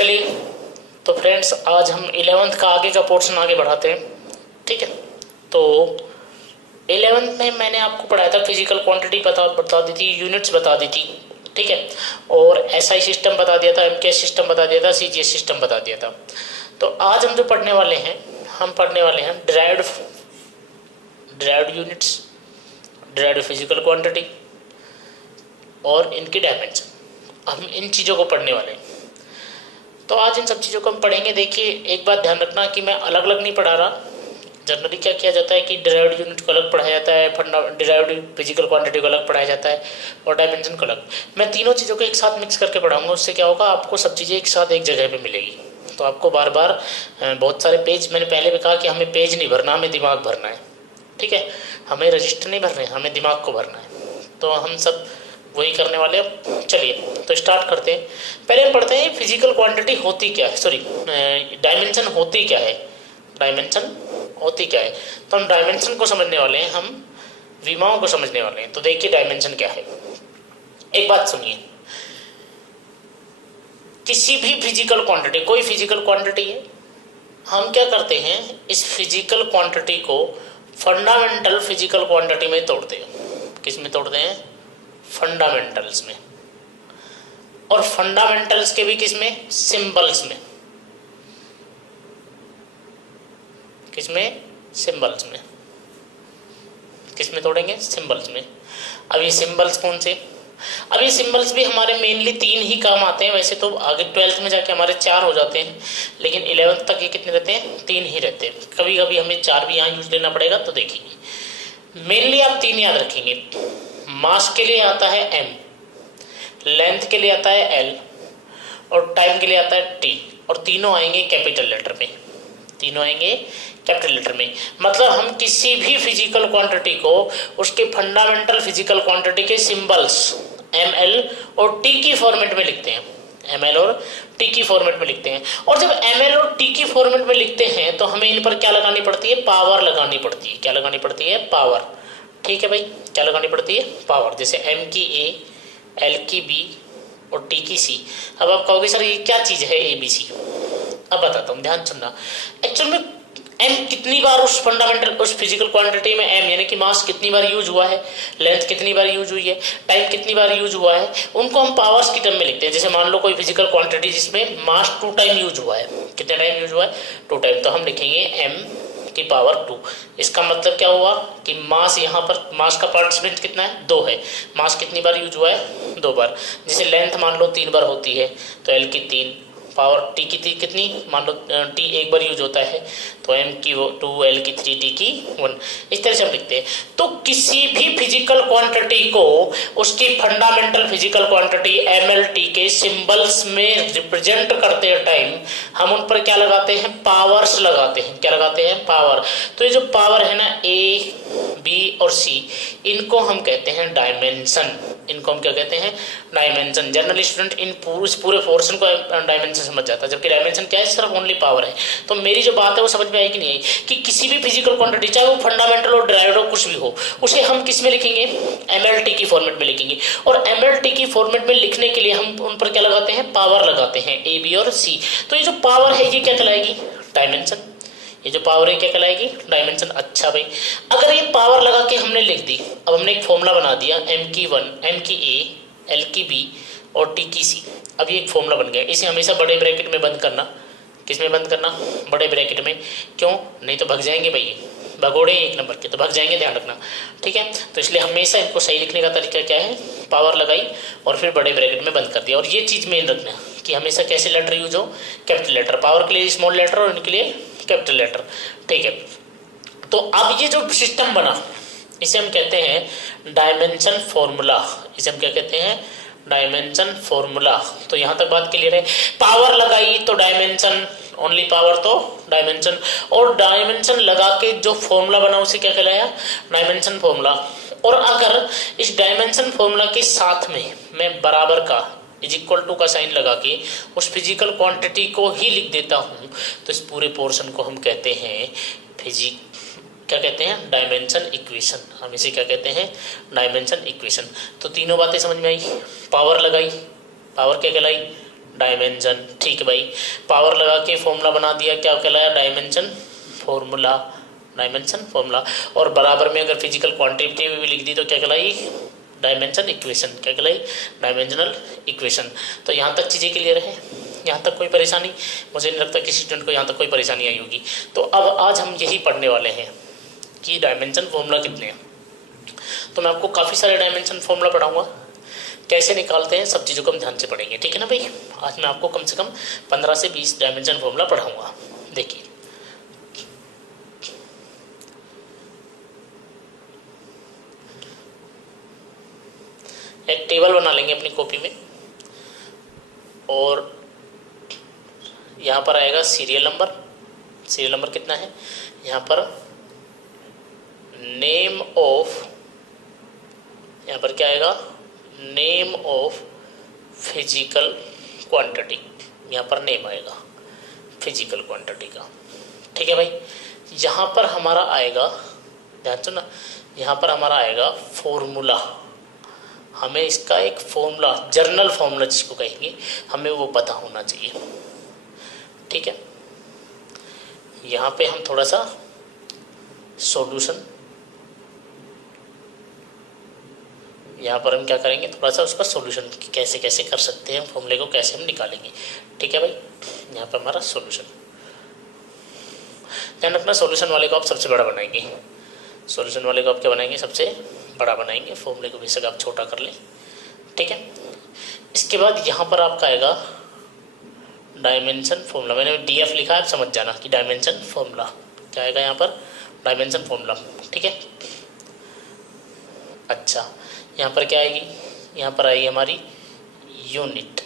चलिए, तो फ्रेंड्स आज हम 11th का आगे का पोर्शन आगे बढ़ाते हैं। ठीक है, तो 11th में मैंने आपको पढ़ाया था, फिजिकल क्वांटिटी बता दी थी, यूनिट्स बता दी थी। ठीक है, और एसआई सिस्टम बता दिया था, एमकेएस सिस्टम बता दिया था, सीजीएस सिस्टम बता दिया था। तो आज हम जो पढ़ने वाले हैं, हम पढ़ने वाले हैं derived units, derived physical quantity और इनकी डायमेंशन। हम इन चीज़ों को पढ़ने वाले हैं। तो आज इन सब चीज़ों को हम पढ़ेंगे। देखिए, एक बात ध्यान रखना कि मैं अलग अलग नहीं पढ़ा रहा। जनरली क्या किया जाता है कि डिराइव्ड यूनिट को अलग पढ़ाया जाता है, डिराइव्ड फिजिकल क्वांटिटी को अलग पढ़ाया जाता है और डायमेंशन को अलग। मैं तीनों चीज़ों को एक साथ मिक्स करके पढ़ाऊंगा। उससे क्या होगा, आपको सब चीज़ें एक साथ एक जगह पे मिलेगी। तो आपको बार बार बहुत सारे पेज, मैंने पहले भी कहा कि हमें पेज नहीं भरना, हमें दिमाग भरना है। ठीक है, हमें रजिस्टर नहीं भरने, हमें दिमाग को भरना है। तो हम सब वही करने वाले हैं। चलिए, तो स्टार्ट करते हैं। पहले हम पढ़ते हैं फिजिकल क्वांटिटी होती क्या है, सॉरी डायमेंशन होती क्या है, डायमेंशन होती क्या है। तो हम डायमेंशन को समझने वाले हैं, हम विमाओं को समझने वाले हैं। तो देखिए डायमेंशन क्या है। एक बात सुनिए, किसी भी फिजिकल क्वांटिटी, कोई फिजिकल क्वांटिटी है, हम क्या करते हैं, इस फिजिकल क्वांटिटी को फंडामेंटल फिजिकल क्वांटिटी में तोड़ते हैं। किस में तोड़ते हैं? फंडामेंटल्स में। और फंडामेंटल्स के भी किस में? सिंबल्स में। किस में? सिंबल्स में। किस में तोड़ेंगे? सिंबल्स में। अब ये सिंबल्स कौन से? अब ये सिंबल्स भी हमारे मेनली 3 ही काम आते हैं। वैसे तो आगे 12th में जाके हमारे 4 हो जाते हैं, लेकिन 11th तक ये कितने रहते हैं? 3 ही रहते हैं। कभी कभी हमें 4 भी यहाँ यूज लेना पड़ेगा। तो देखिए, मेनली आप 3 याद रखेंगे। मास के लिए आता है m, लेंथ के लिए आता है l और टाइम के लिए आता है t। और तीनों आएंगे कैपिटल लेटर में, तीनों आएंगे कैपिटल लेटर में। मतलब हम किसी भी फिजिकल क्वांटिटी को उसके फंडामेंटल फिजिकल क्वांटिटी के सिंबल्स ml और t की फॉर्मेट में लिखते हैं। ml और t की फॉर्मेट में लिखते हैं। और जब ml और t की फॉर्मेट में लिखते हैं तो हमें इन पर क्या लगानी पड़ती है? पावर लगानी पड़ती है। क्या लगानी पड़ती है? पावर। ठीक है भाई, क्या लगानी पड़ती है? पावर। जैसे m की a, l की b और t की c। अब आप कहोगे सर ये क्या चीज है ABC? अब बताता हूँ, ध्यान सुनना। एक्चुअल में m कितनी बार उस फंडामेंटल, उस फिजिकल क्वांटिटी में m यानी कि मास कितनी बार यूज हुआ है, लेंथ कितनी बार यूज हुई है, टाइम कितनी बार यूज हुआ है, उनको हम पावर्स की टर्म में लिखते हैं। जैसे मान लो कोई फिजिकल क्वांटिटी जिसमें मास 2 टाइम यूज हुआ है। कितने टाइम यूज हुआ है? 2 टाइम। तो हम लिखेंगे m की पावर 2। इसका मतलब क्या हुआ कि मास, यहाँ पर मास का पार्टिसिपेंट कितना है? 2 है। मास कितनी बार यूज हुआ है? 2 बार। जैसे लेंथ मान लो 3 बार होती है तो l की 3, पावर t की कितनी, मान लो t 1 बार यूज होता है तो m की 2, l की 3, t की 1। इस तरह से हम लिखते हैं। तो किसी भी फिजिकल क्वांटिटी को उसकी फंडामेंटल फिजिकल क्वांटिटी mlt के सिंबल्स में रिप्रेजेंट करते टाइम हम उन पर क्या लगाते हैं? पावर्स लगाते हैं। क्या लगाते हैं? पावर। तो ये जो पावर है ना, a, b और c, इनको हम कहते हैं डायमेंशन। इनको हम क्या कहते हैं? डायमेंशन। जनरल स्टूडेंट इन पूरे पोर्शन को डायमेंशन समझ जाता है, जबकि डायमेंशन क्या है? सिर्फ ओनली पावर है। तो मेरी जो बात है वो समझ में आई कि नहीं आई, कि किसी भी फिजिकल क्वांटिटी, चाहे वो फंडामेंटल और डिराइव्ड हो, कुछ भी हो, उसे हम किस में लिखेंगे? mlt की फॉर्मेट में लिखेंगे। और mlt की फॉर्मेट में लिखने के लिए हम उन पर क्या लगाते हैं? पावर लगाते हैं, a, b और c। तो ये जो पावर है ये क्या कहलाएगी? डायमेंशन। ये जो पावर है क्या कहलाएगी? डायमेंशन। अच्छा भाई, अगर ये पावर लगा के हमने लिख दी, अब हमने एक फॉर्मूला बना दिया, m की 1, m की a, l की b और t की c। अब ये एक फॉर्मूला बन गया। इसे हमेशा बड़े ब्रैकेट में बंद करना। किस में बंद करना? बड़े ब्रैकेट में। क्यों? नहीं तो भग जाएंगे भाई, भगोड़े 1 नंबर के, तो भग जाएंगे, ध्यान रखना। ठीक है, तो इसलिए हमेशा इनको सही लिखने का तरीका क्या है? पावर लगाई और फिर बड़े ब्रैकेट में बंद कर दिया। और ये चीज़ मेन रखना कि हमेशा कैसे लेटर यूज हो? Capital letter. पावर के लिए स्मॉल लेटर और इनके लिए कैपिटल लेटर। ठीक है, तो अब ये जो सिस्टम बना इसे हम कहते हैं डायमेंशन फॉर्मूला। इसे हम क्या कहते हैं? Dimension formula. तो यहां तक बात क्लियर है। पावर लगाई तो डायमेंशन, ओनली पावर तो डायमेंशन। और डायमेंशन लगा के जो फॉर्मूला बना उसे क्या कहलाया? Dimension formula. और अगर इस डायमेंशन फॉर्मूला के साथ में मैं बराबर का इज इक्वल टू का साइन लगा के उस फिजिकल क्वांटिटी को ही लिख देता हूं, तो इस पूरे पोर्शन को हम कहते हैं क्या कहते हैं? Dimension equation. हम इसे क्या कहते हैं? Dimension equation. तो तीनों बातें समझ में आई। पावर लगाई, पावर क्या कहलाई? डायमेंशन। ठीक है भाई, पावर लगा के फॉर्मूला बना दिया, क्या कहलाया? Dimension formula, dimension formula. और बराबर में अगर फिजिकल क्वांटिटी भी लिख दी तो क्या कहलाई? Dimension equation. क्या कहलाई? Dimensional equation. तो यहाँ तक चीज़ें क्लियर है? यहाँ तक कोई परेशानी? मुझे नहीं लगता किसी स्टूडेंट को यहाँ तक कोई परेशानी आई होगी। तो अब आज हम यही पढ़ने वाले हैं कि डायमेंशन फॉर्मूला कितने हैं। तो मैं आपको काफ़ी सारे डायमेंशन फॉर्मूला पढ़ाऊंगा, कैसे निकालते हैं सब चीज़ों को हम ध्यान से पढ़ेंगे। ठीक है ना भाई? आज मैं आपको कम से कम 15 से 20 डायमेंशन फॉर्मूला पढ़ाऊंगा। देखिए, एक टेबल बना लेंगे अपनी कॉपी में और यहाँ पर आएगा सीरियल नंबर। सीरियल नंबर कितना है? यहाँ पर नेम ऑफ, यहाँ पर क्या आएगा? Name of physical quantity. यहाँ पर नेम आएगा फिजिकल क्वांटिटी का। ठीक है भाई? यहाँ पर हमारा आएगा, ध्यान सुना, यहाँ पर हमारा आएगा फॉर्मूला। हमें इसका एक फॉर्मूला, जर्नल फॉर्मूला जिसको कहेंगे, हमें वो पता होना चाहिए। ठीक है? यहाँ पे हम थोड़ा सा सॉल्यूशन, यहाँ पर हम क्या करेंगे? थोड़ा सा उसका सॉल्यूशन कैसे कैसे कर सकते हैं, फॉर्मूले को कैसे हम निकालेंगे। ठीक है भाई? यहाँ पर हमारा सॉल्यूशन, ध्यान रखना सॉल्यूशन वाले को आप सबसे बड़ा बनाएंगे। सॉल्यूशन वाले को आप क्या बनाएंगे? सबसे बड़ा बनाएंगे। फॉर्मूले को बेशक आप छोटा कर लें। ठीक है? इसके बाद यहाँ पर आपका आएगा डायमेंशन फॉर्मूला। मैंने डीएफ लिखा है, आप समझ जाना कि डायमेंशन फॉर्मूला क्या आएगा यहाँ पर? Dimension formula. ठीक है? अच्छा, यहाँ पर क्या आएगी? यहाँ पर आएगी हमारी यूनिट।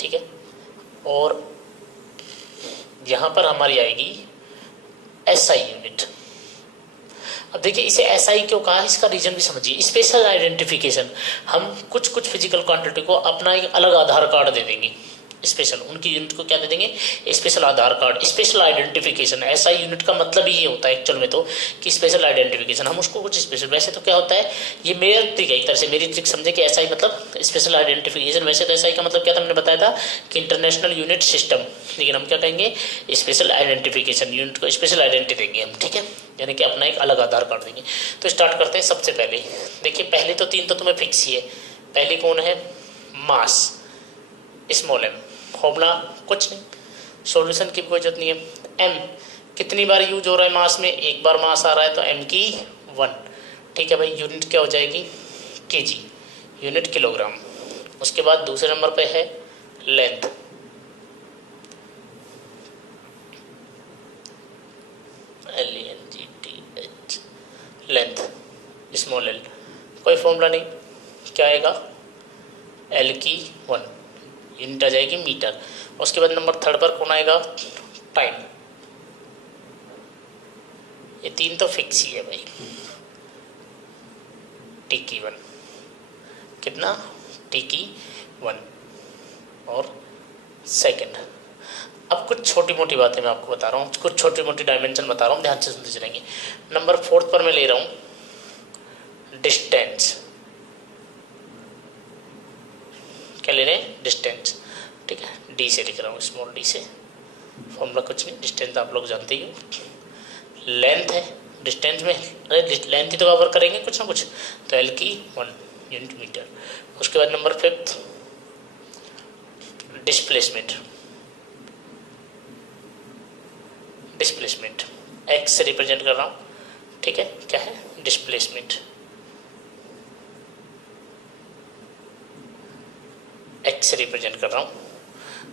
ठीक है? और यहाँ पर हमारी आएगी एसआई यूनिट। अब देखिए, इसे एसआई क्यों कहा है, इसका रीजन भी समझिए। स्पेशल आइडेंटिफिकेशन, हम कुछ कुछ फिजिकल क्वांटिटी को अपना एक अलग आधार कार्ड दे देंगे। स्पेशल, उनकी यूनिट को क्या दे देंगे? Special Aadhaar card, special identification. SI unit का मतलब ही ये होता है एक्चुअल में तो कि स्पेशल आइडेंटिफिकेशन, हम उसको कुछ स्पेशल। वैसे तो क्या होता है, ये मेरा ट्रिक है एक तरह से, मेरी ट्रिक समझे कि एसआई मतलब स्पेशल आइडेंटिफिकेशन। वैसे तो एसआई का मतलब क्या था, हमने बताया था कि इंटरनेशनल यूनिट सिस्टम, लेकिन हम क्या कहेंगे? Special identification. यूनिट को स्पेशल आइडेंटिटी देंगे हम। ठीक है? यानी कि अपना एक अलग आधार कार्ड देंगे। तो स्टार्ट करते हैं। सबसे पहले देखिए, पहले तो तीन तो तुम्हें फिक्स ही है। पहली कौन है? मास, स्मॉल एम। फॉर्मूला कुछ नहीं, सॉल्यूशन की कोई जरूरत नहीं है। एम कितनी बार यूज हो रहा है मास में? एक बार मास आ रहा है तो एम की 1। ठीक है भाई? यूनिट क्या हो जाएगी? KG, unit kilogram. उसके बाद दूसरे नंबर पे है length. LENGTH, length, small L. कोई फॉर्मूला नहीं, क्या आएगा? एल की 1, यूनिट आ जाएगी मीटर। उसके बाद नंबर थर्ड पर कौन आएगा? टाइम। ये तीन तो फिक्स ही है भाई। टी की 1, कितना? टी की 1 और सेकंड। अब कुछ छोटी मोटी बातें मैं आपको बता रहा हूँ, कुछ छोटी मोटी डायमेंशन बता रहा हूँ, ध्यान से सुनते चलेंगे। नंबर 4 पर मैं ले रहा हूँ डिस्टेंस। क्या ले रहे हैं? डिस्टेंस। ठीक है? डी से लिख रहा हूँ, स्मॉल डी से। फॉर्मूला कुछ नहीं, डिस्टेंस आप लोग जानते ही हो। लेंथ है डिस्टेंस में, अरे लेंथ ही तो कवर करेंगे कुछ ना कुछ, तो एल की 1 यूनिट मीटर। उसके बाद नंबर 5 डिस्प्लेसमेंट। डिस्प्लेसमेंट एक्स से रिप्रेजेंट कर रहा हूँ। ठीक है? क्या है? डिस्प्लेसमेंट। एक्स से रिप्रेजेंट कर रहा हूँ,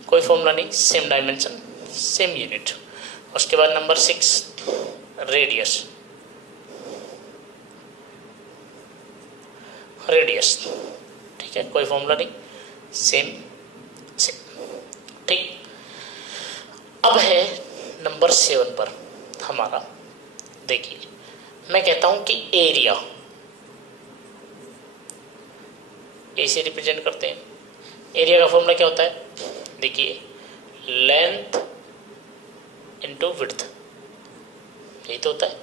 कोई फॉर्मूला नहीं, सेम डायमेंशन सेम यूनिट। उसके बाद नंबर 6 रेडियस। रेडियस, ठीक है? कोई फॉर्मूला नहीं, सेम सेम। ठीक। अब है नंबर 7 पर हमारा, देखिए मैं कहता हूं कि एरिया, ए से रिप्रेजेंट करते हैं। एरिया का फॉर्मूला क्या होता है? देखिए, लेंथ इंटू विड्थ, यही तो होता है।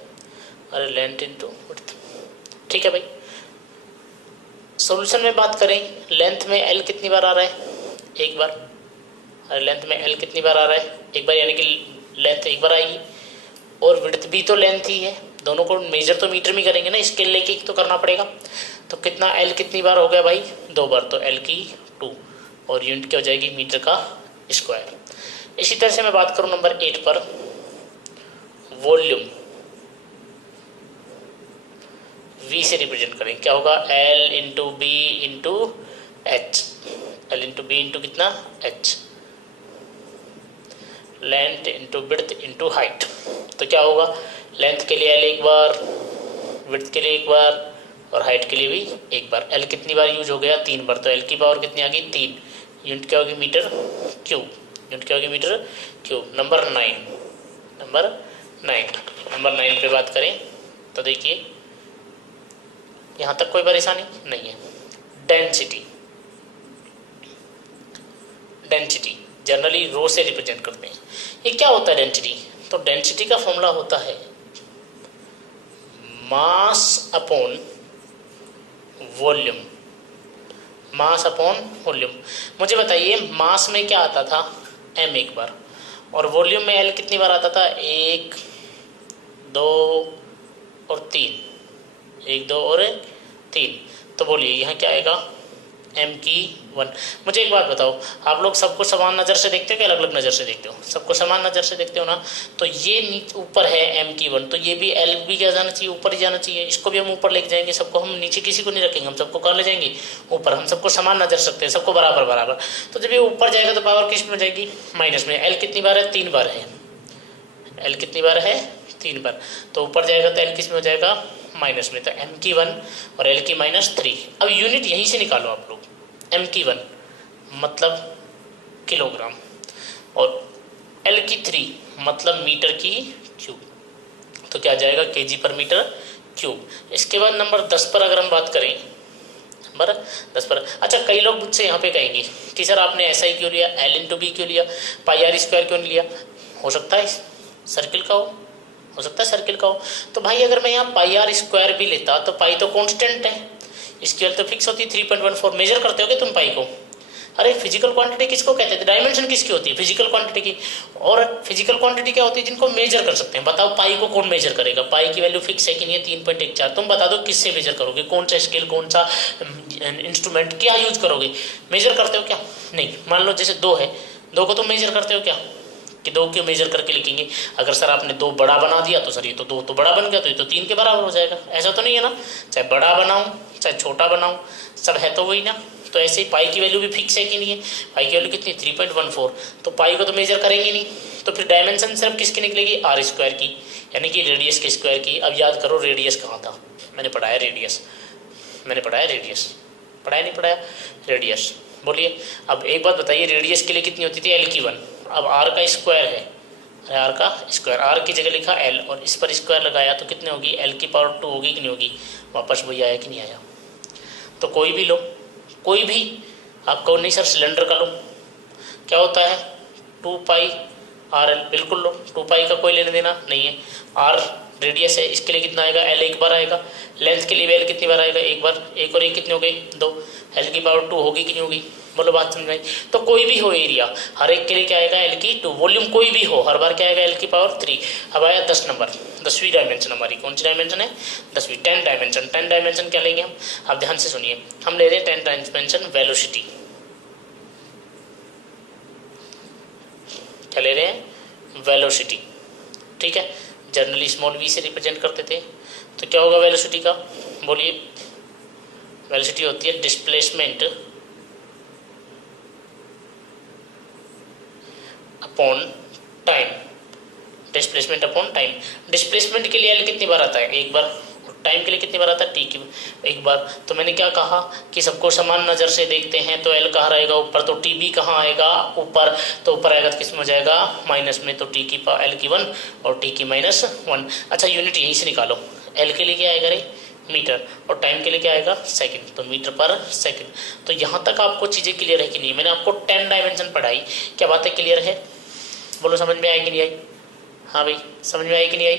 अरे लेंथ इंटू विड्थ, ठीक है भाई। सॉल्यूशन में बात करें, लेंथ में एल कितनी बार आ रहा है? एक बार, और लेंथ में एल कितनी बार आ रहा है, एक बार, यानी कि लेंथ एक बार आएगी, और विड्थ भी तो लेंथ ही है, दोनों को मेजर तो मीटर में करेंगे ना, स्केल लेके तो करना पड़ेगा। तो कितना एल कितनी बार हो गया भाई, 2 बार, तो एल की 2, और यूनिट क्या हो जाएगी, मीटर का स्क्वायर। इसी तरह से मैं बात करूं नंबर 8 पर, वॉल्यूम V से रिप्रेजेंट करें, क्या होगा, L into b into h, L into b into कितना h, length into width into height. तो क्या होगा, लेंथ के लिए L एक बार, विड्थ के लिए एक बार, और हाइट के लिए भी एक बार। L कितनी बार यूज हो गया, 3 बार, तो L की पावर कितनी आ गई, 3, यूनिट क्या होगी, मीटर क्यूब, यूनिट क्या होगी, मीटर क्यूब। नंबर 9 पे बात करें तो देखिए यहाँ तक कोई परेशानी नहीं है। डेंसिटी जनरली रो से रिप्रेजेंट करते हैं। ये क्या होता है डेंसिटी, तो डेंसिटी का फॉर्मूला होता है mass upon volume, mass upon volume. मुझे बताइए मास में क्या आता था, m एक बार, और वॉल्यूम में l कितनी बार आता था, 1 2 और 3, 1 2 और 3। तो बोलिए यहाँ क्या आएगा, m की 1। मुझे एक बात बताओ, आप लोग सबको समान नज़र से देखते हो कि अलग अलग नज़र से देखते हो, सबको समान नज़र से देखते हो ना। तो ये नीचे ऊपर है m की 1, तो ये भी l भी क्या जाना चाहिए, ऊपर ही जाना चाहिए। इसको भी हम ऊपर लेके जाएंगे, सबको हम नीचे किसी को नहीं रखेंगे, हम सबको कहाँ ले जाएंगे, ऊपर। हम सबको समान नज़र सकते हैं, सबको बराबर बराबर। तो जब ये ऊपर जाएगा तो पावर किस में जाएगी, माइनस में। l कितनी बार है, 3 बार है, l कितनी बार है, 3 बार। तो ऊपर जाएगा तो l किस में हो जाएगा, माइनस में। तो m की 1 और l की -3। अब यूनिट यहीं से निकालो आप लोग, m की 1 मतलब किलोग्राम, और l की 3 मतलब मीटर की क्यूब। तो क्या जाएगा, केजी पर मीटर क्यूब। इसके बाद नंबर 10 पर अगर हम बात करें, नंबर 10 पर, अच्छा कई लोग मुझसे यहाँ पे कहेंगे कि सर आपने ऐसा ही क्यों लिया, l इंटू बी क्यों लिया, पाई आर स्क्वायर क्यों नहीं लिया। हो सकता है सर्किल का हो सकता है सर्किल का हो। तो भाई अगर मैं यहाँ पाई आर स्क्वायर भी लेता तो पाई तो कांस्टेंट है, इसकी वैल्यू तो फिक्स होती है 3.14। मेजर करते हो क्या तुम पाई को, अरे फिजिकल क्वांटिटी किसको कहते हैं, डायमेंशन किसकी होती है, फिजिकल क्वांटिटी की। और फिजिकल क्वांटिटी क्या होती है, जिनको मेजर कर सकते हैं। बताओ पाई को कौन मेजर करेगा, पाई की वैल्यू फिक्स है कि नहीं है, 3.14। तुम बता दो किससे मेजर करोगे, कौन सा स्केल, कौन सा इंस्ट्रूमेंट, क्या यूज करोगे। मेजर करते हो क्या, नहीं। मान लो जैसे 2 है, 2 को तुम मेजर करते हो क्या, कि 2 क्यों मेजर करके लिखेंगे। अगर सर आपने 2 बड़ा बना दिया तो सर ये तो 2 तो बड़ा बन गया, तो ये तो 3 के बराबर हो जाएगा। ऐसा तो नहीं है ना, चाहे बड़ा बनाऊं चाहे छोटा बनाऊं, सब है तो वही ना। तो ऐसे ही पाई की वैल्यू भी फिक्स है कि नहीं है, पाई की वैल्यू कितनी, 3.14। तो पाई को तो मेजर करेंगे नहीं, तो फिर डायमेंशन सिर्फ किसकी निकलेगी, आर स्क्वायर की, यानी कि रेडियस के स्क्वायर की। अब याद करो रेडियस कहाँ था, मैंने पढ़ाया रेडियस, पढ़ाया नहीं पढ़ाया, रेडियस। बोलिए अब एक बात बताइए, रेडियस के लिए कितनी होती थी, l की 1। अब r का स्क्वायर है, आर का स्क्वायर, आर की जगह लिखा l और इस पर स्क्वायर लगाया तो कितने होगी, l की पावर 2 होगी कि नहीं होगी। वापस वही आया कि नहीं आया। तो कोई भी लो, कोई भी, आप कहो नहीं सर सिलेंडर का लो, क्या होता है 2 पाई आर एल, बिल्कुल लो, 2 पाई का कोई लेने देना नहीं है। आर रेडियस है, इसके लिए कितना आएगा, एल एक बार आएगा। लेंथ के लिए भी एल कितनी बार आएगा, एक बार, एक और एक कितनी हो गई, 2। एल की पावर 2 होगी कि नहीं होगी, बोलो बात समझ में आई। तो कोई भी हो एरिया, हर एक के लिए क्या आएगा, एल की 2। वॉल्यूम कोई भी हो, हर बार क्या आएगा, एल की पावर 3। अब आया 10 नंबर, 10वीं डायमेंशन हमारी, कौन सी डायमेंशन है, 10वीं, 10 डायमेंशन। 10 डायमेंशन क्या लेंगे हम, आप ध्यान से सुनिए, हम ले रहे हैं 10 डायमेंशन वेलोसिटी। क्या ले रहे हैं, वेलोसिटी, ठीक है। जनरली स्मॉल वी से रिप्रेजेंट करते थे। तो क्या होगा वेलोसिटी का, बोलिए। वेलोसिटी होती है displacement upon time, displacement upon time. Displacement के लिए एल कितनी बार आता है, एक बार। टाइम के लिए कितनी बार आता है, टी की एक बार। तो मैंने क्या कहा कि सबको समान नज़र से देखते हैं, तो एल कहाँ रहेगा, ऊपर। तो टी भी कहाँ आएगा, ऊपर। तो ऊपर आएगा तो किस में हो जाएगा, माइनस में। तो टी की एल की 1 और टी की -1। अच्छा यूनिट यहीं से निकालो, एल के लिए क्या आएगा रे, मीटर, और टाइम के लिए क्या आएगा, सेकंड। तो मीटर पर सेकंड। तो यहाँ तक आपको चीज़ें क्लियर है कि नहीं। मैंने आपको 10 डायमेंशन पढ़ाई, क्या बातें क्लियर है, बोलो समझ में आई कि नहीं आई। हाँ भाई समझ में आई कि नहीं आई।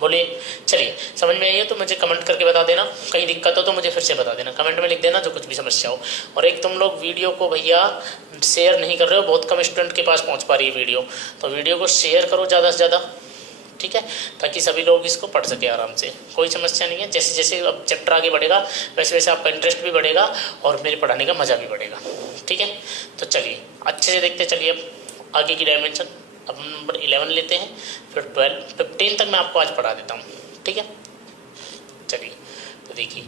बोलिए। चलिए, समझ में आई है तो मुझे कमेंट करके बता देना, कहीं दिक्कत हो तो मुझे फिर से बता देना, कमेंट में लिख देना जो कुछ भी समस्या हो। और एक तुम लोग वीडियो को भैया शेयर नहीं कर रहे हो, बहुत कम स्टूडेंट के पास पहुंच पा रही है वीडियो, तो वीडियो को शेयर करो ज़्यादा से ज़्यादा, ठीक है, ताकि सभी लोग इसको पढ़ सके आराम से। कोई समस्या नहीं है, जैसे जैसे अब चैप्टर आगे बढ़ेगा वैसे वैसे आपका इंटरेस्ट भी बढ़ेगा और मेरे पढ़ाने का मज़ा भी बढ़ेगा, ठीक है। तो चलिए अच्छे से देखते चलिए अब आगे की डायमेंशन। अब नंबर 11 लेते हैं, फिर 12, 15 तक मैं आपको आज पढ़ा देता हूँ, ठीक है। चलिए तो देखिए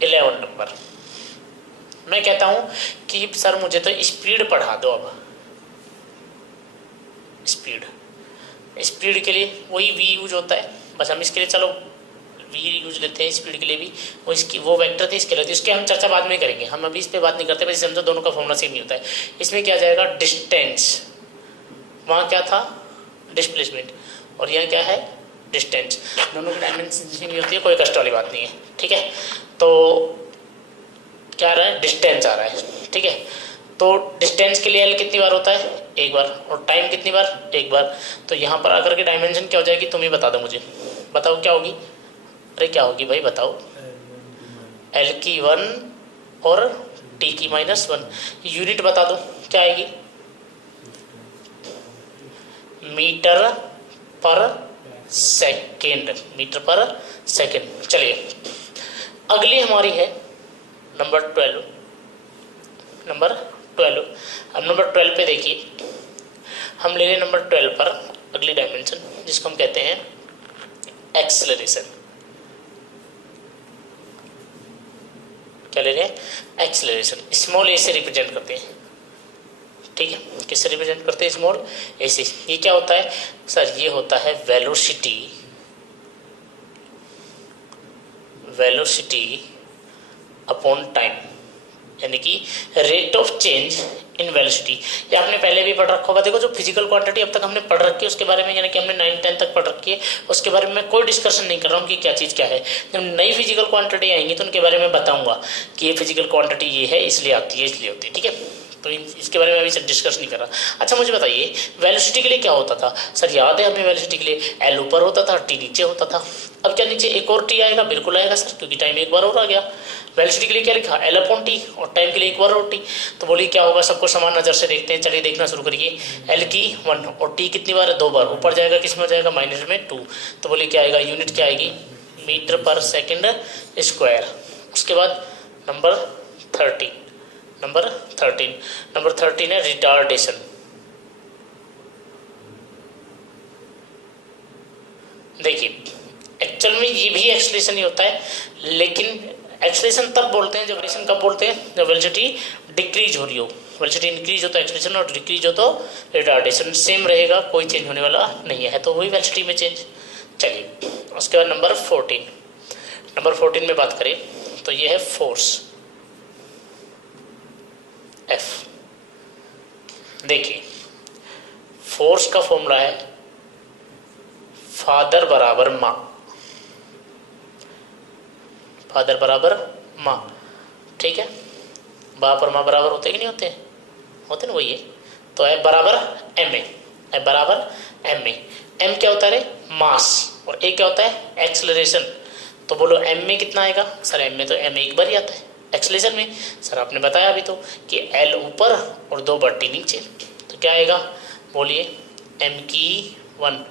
11 नंबर, मैं कहता हूँ कि सर मुझे तो स्पीड पढ़ा दो। अब स्पीड के लिए वही वी यूज होता है, बस हम इसके लिए चलो वी यूज लेते हैं स्पीड के लिए भी, वो वेक्टर थे इसके लिए, इसके हम चर्चा बाद में करेंगे, हम अभी इस पे बात नहीं करते, बस समझो दोनों का फॉर्मूला सेम ही होता है। इसमें क्या जाएगा डिस्टेंस, वहाँ क्या था डिस्प्लेसमेंट, और यहाँ क्या है डिस्टेंस, दोनों की डायमेंशन सेम ही होती है, कोई कष्ट वाली बात नहीं है, ठीक है। तो क्या आ रहा है डिस्टेंस आ रहा है, ठीक है। तो डिस्टेंस के लिए एल कितनी बार होता है एक बार, और टाइम कितनी बार एक बार, तो यहाँ पर आकर के डायमेंशन क्या हो जाएगी तुम ही बता दो मुझे, बताओ क्या होगी, अरे क्या होगी भाई बताओ, एल की 1 और टी की -1, यूनिट बता दो क्या आएगी, मीटर पर सेकेंड, मीटर पर सेकेंड। चलिए अगली हमारी है नंबर 12, अब नंबर 12 पे देखिए, हम ले लें नंबर 12 पर अगली डायमेंशन जिसको हम कहते हैं एक्सेलरेशन। क्या ले रहे हैं एक्सेलरेशन, स्मॉल ए से रिप्रेजेंट करते हैं, ठीक है। किससे रिप्रेजेंट करते हैं स्मॉल ए से। ये क्या होता है सर, ये होता है वेलोसिटी अपॉन टाइम, यानी कि rate of change in velocity. ये आपने पहले भी पढ़ रखा होगा, देखो जो फिजिकल क्वांटिटी अब तक हमने पढ़ रखी है उसके बारे में, यानी कि हमने 9-10 तक पढ़ रखी है, उसके बारे में मैं कोई डिस्कशन नहीं कर रहा हूँ कि क्या चीज़ क्या है। जब नई फिजिकल क्वांटिटी आएंगी तो उनके बारे में बताऊंगा कि ये फिजिकल क्वांटिटी ये है इसलिए आती है इसलिए होती है, ठीक है। तो इसके बारे में अभी से डिस्कस नहीं कर रहा। अच्छा मुझे बताइए वेलोसिटी के लिए क्या होता था सर, याद है हमें वेलोसिटी के लिए एल ऊपर होता था टी नीचे होता था, अब क्या नीचे एक और टी आएगा, बिल्कुल आएगा सर क्योंकि टाइम एक बार और आ गया। वेलोसिटी के लिए क्या लिखा एल अपॉन टी, और टाइम के लिए एक बार और टी, तो बोलिए क्या होगा, सबको समान नज़र से देखते हैं, चलिए देखना शुरू करिए। एल की 1 और टी कितनी बार है 2 बार, ऊपर जाएगा किस में हो जाएगा -2, तो बोलिए क्या आएगा, यूनिट क्या आएगी मीटर पर सेकेंड स्क्वायर। उसके बाद नंबर 13 है रिटार्डेशन। देखिए एक्चुअल में ये भी एक्सेलरेशन ही होता है, लेकिन एक्सेलरेशन तब बोलते हैं, जब एक्सेलरेशन कब बोलते हैं, जब वेलोसिटी डिक्रीज हो रही हो, वेलोसिटी इंक्रीज हो तो एक्सेलरेशन और डिक्रीज हो तो रिटार्डेशन, सेम रहेगा, कोई चेंज होने वाला नहीं है, तो वही वेलोसिटी में चेंज। चलिए उसके बाद नंबर 14 में बात करें तो ये है फोर्स F। देखिए फोर्स का फॉर्मूला है फादर बराबर माँ, ठीक है। बाप और माँ बराबर होते कि नहीं होते, होते ना, वही है। तो F बराबर ma, m क्या होता है रे मास, और a क्या होता है एक्सेलरेशन। तो बोलो m में कितना आएगा सर, m में तो m एक बार ही आता है, एक्सेलरेशन में सर आपने बताया अभी तो कि L ऊपर और 2 बार t नीचे, तो क्या आएगा बोलिए m की 1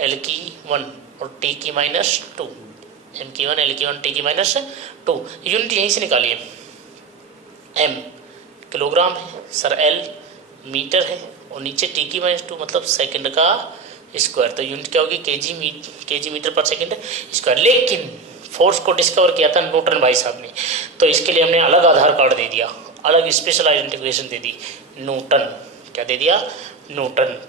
L की 1 और t की -2, m की 1 L की 1 t की -2, यूनिट यहीं से निकालिए। m किलोग्राम है सर, L मीटर है और नीचे t की -2 मतलब सेकंड का स्क्वायर, तो यूनिट क्या होगी केजी मीटर पर सेकंड स्क्वायर। लेकिन फोर्स को डिस्कवर किया था न्यूटन भाई साहब ने, तो इसके लिए हमने अलग आधार कार्ड दे दिया, अलग स्पेशल आइडेंटिफिकेशन दे दी, न्यूटन। क्या दे दिया न्यूटन,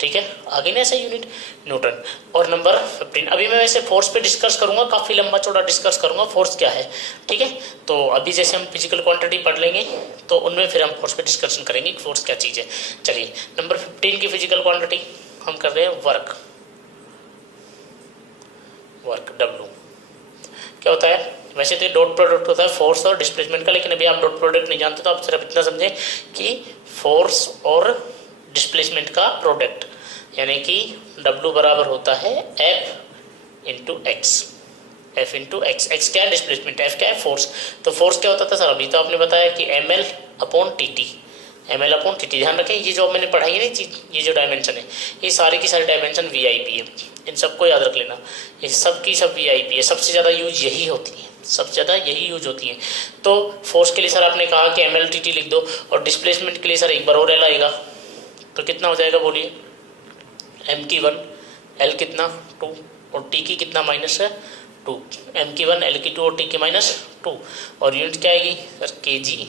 ठीक है, आगे ना ऐसा यूनिट न्यूटन। और नंबर 15, अभी मैं वैसे फोर्स पे डिस्कस करूंगा, काफ़ी लंबा चौड़ा डिस्कस करूंगा फोर्स क्या है, ठीक है। तो अभी जैसे हम फिजिकल क्वांटिटी पढ़ लेंगे तो उनमें फिर हम फोर्स पे डिस्कशन करेंगे कि फोर्स क्या चीज़ है। चलिए नंबर 15 की फिजिकल क्वांटिटी हम कर रहे हैं वर्क W। क्या होता है, वैसे तो डॉट प्रोडक्ट होता है फोर्स और डिस्प्लेसमेंट का, लेकिन अभी आप डॉट प्रोडक्ट नहीं जानते तो आप सिर्फ इतना समझें कि फोर्स और डिस्प्लेसमेंट का प्रोडक्ट, यानी कि W बराबर होता है F into x. F into x, x क्या है डिस्प्लेसमेंट, F क्या है फोर्स। तो फोर्स क्या होता था सर, अभी तो आपने बताया कि ml upon T, ml upon T. ध्यान रखें ये जो मैंने पढ़ाई है ना चीज, ये जो डायमेंशन है ये सारी की सारी डायमेंशन वीआईपी है, इन सबको याद रख लेना, ये सब की सब वीआईपी है, सबसे ज़्यादा यूज यही होती है, सबसे ज़्यादा यही यूज होती है। तो फोर्स के लिए सर आपने कहा कि ml टी लिख दो, और डिस्प्लेसमेंट के लिए सर एक बार और एल आएगा, तो कितना हो जाएगा बोलिए, m की 1 l कितना 2 और t की कितना माइनस है 2, m की 1 l की 2 और t की माइनस 2, और यूनिट क्या आएगी sir kg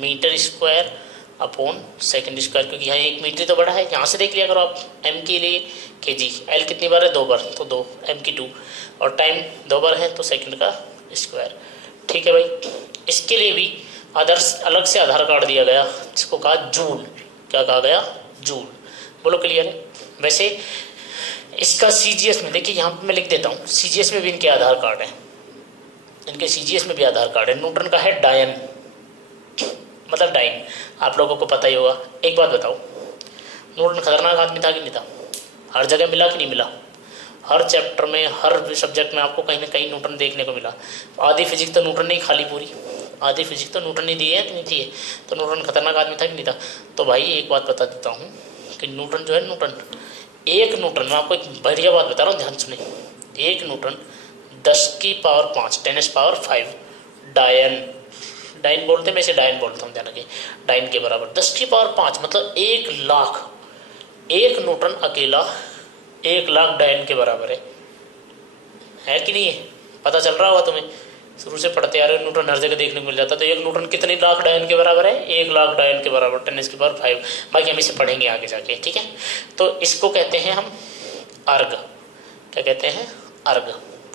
metre square upon second square, क्योंकि यहाँ 1 मीटर तो बड़ा है, यहाँ से देख लिया करो आप m के लिए kg, l कितनी बार है 2 बार, तो 2 m की 2, और टाइम 2 बार है तो सेकंड का स्क्वायर। ठीक है भाई, इसके लिए भी आदर्श अलग से आधार कार्ड दिया गया जिसको कहा जूल, क्या कहा गया जूल, बोलो क्लियर है। वैसे इसका सीजीएस में देखिए, यहाँ पे मैं लिख देता हूँ, सीजीएस में भी इनके आधार कार्ड है, इनके सीजीएस में भी आधार कार्ड है। न्यूटन का है डायन, मतलब डाइन, आप लोगों को पता ही होगा। एक बात बताओ, न्यूटन खतरनाक आदमी था कि नहीं था, हर जगह मिला कि नहीं मिला, हर चैप्टर में हर सब्जेक्ट में आपको कहीं ना कहीं न्यूटन देखने को मिला। आधी फिजिक्स तो न्यूटन ने ही खाली पूरी, आधी फिजिक्स तो न्यूटन ने दी है कि नहीं दी है, तो न्यूटन खतरनाक आदमी था कि नहीं था। तो भाई एक बात बता देता हूँ कि न्यूटन जो है, न्यूटन एक न्यूटन, मैं आपको एक बढ़िया बात बता रहा हूँ, ध्यान सुने, एक न्यूटन 10 की पावर 5 10 पावर 5 डायन, डाइन बोलते हैं, मैं इसे डायन बोलता हूँ, ध्यान रखिए, डाइन के बराबर 10 की पावर 5 मतलब 1 लाख, एक न्यूटन अकेला 1 लाख डायन के बराबर है कि नहीं है, पता चल रहा होगा तुम्हें, शुरू से पढ़ते आ रहे हो, न्यूटन हर जगह देखने को मिल जाता है। तो एक न्यूटन कितने लाख डायन के बराबर है, 1 लाख डायन के बराबर 10 की पावर 5, बाकी हम इसे पढ़ेंगे आगे जाके, ठीक है। तो इसको कहते हैं हम अर्ग, क्या कहते हैं अर्ग,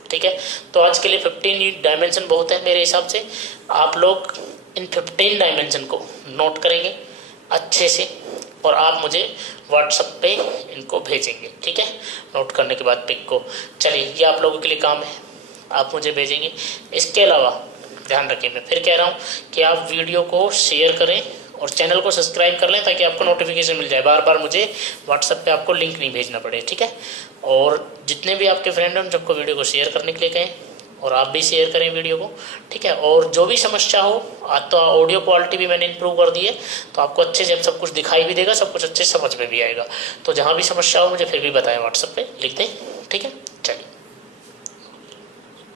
ठीक है। तो आज के लिए 15 डायमेंशन बहुत है मेरे हिसाब से, आप लोग इन 15 डायमेंशन को नोट करेंगे अच्छे से, और आप मुझे व्हाट्सएप पे इनको भेजेंगे, ठीक है, नोट करने के बाद पिक को। चलिए ये आप लोगों के लिए काम है, आप मुझे भेजेंगे। इसके अलावा ध्यान रखें, मैं फिर कह रहा हूँ कि आप वीडियो को शेयर करें और चैनल को सब्सक्राइब कर लें, ताकि आपको नोटिफिकेशन मिल जाए, बार बार मुझे व्हाट्सएप पे आपको लिंक नहीं भेजना पड़े, ठीक है। और जितने भी आपके फ्रेंड हैं उन सबको वीडियो को शेयर करने के लिए कहें, और आप भी शेयर करें वीडियो को, ठीक है। और जो भी समस्या हो, आज तो ऑडियो क्वालिटी भी मैंने इंप्रूव कर दी है, तो आपको अच्छे से सब कुछ दिखाई भी देगा, सब कुछ अच्छे से समझ में भी आएगा। तो जहाँ भी समस्या हो मुझे फिर भी बताएं, व्हाट्सएप पे लिख दें, ठीक है।